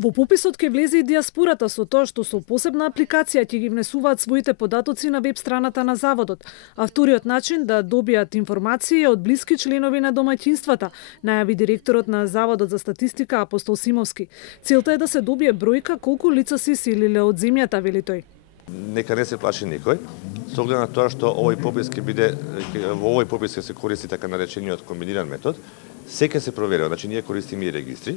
Во пописот ќе влезе и диаспората со тоа што со посебна апликација ќе ги внесуваат своите податоци на веб страната на Заводот, а вториот начин да добијат информации од блиски членови на домаќинствата, најави директорот на Заводот за статистика Апостол Симовски. Целта е да се добие бројка колку лица се иселиле од земјата, вели тој. Нека не се плаши никој, со оглед на тоа што овој попис ќе биде, во овој попис ќе се користи така наречениот комбиниран метод, се ќе се проверува, значи ние користиме и регистри,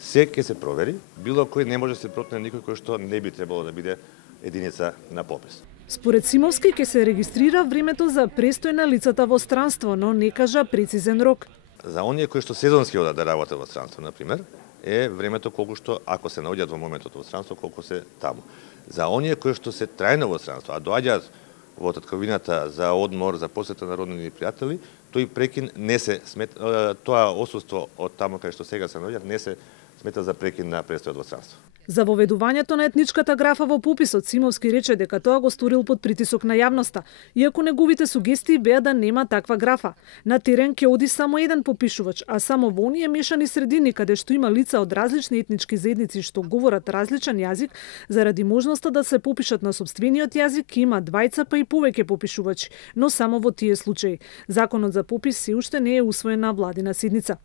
се ќе се провери, било кој не може да се протне никој кој што не би требало да биде единица на попис. Според Симовски ќе се регистрира времето за престој на лицата во странство, но не кажа прецизен рок. За оние кои што сезонски одат да работат во странство, на пример, е времето колку што ако се наоѓаат во моментот во странство, колку се таму. За оние кои што се трајно во странство, а доаѓаат во татковината за одмор, за посета на роднини и пријатели, тој прекин не се смета, тоа отсуство од таму кај што сега се наоѓаат не се смета за прекин на престојот во странство. За воведувањето на етничката графа во пописот, Симовски рече дека тоа го сторил под притисок на јавноста, иако неговите сугестии беа да нема таква графа. На терен ќе оди само еден попишувач, а само во оние мешани средини каде што има лица од различни етнички заедници што говорат различен јазик, заради можноста да се попишат на сопствениот јазик, има двајца па и повеќе попишувачи, но само во тие случаи. Законот за попис се уште не е усвоен на владина седница.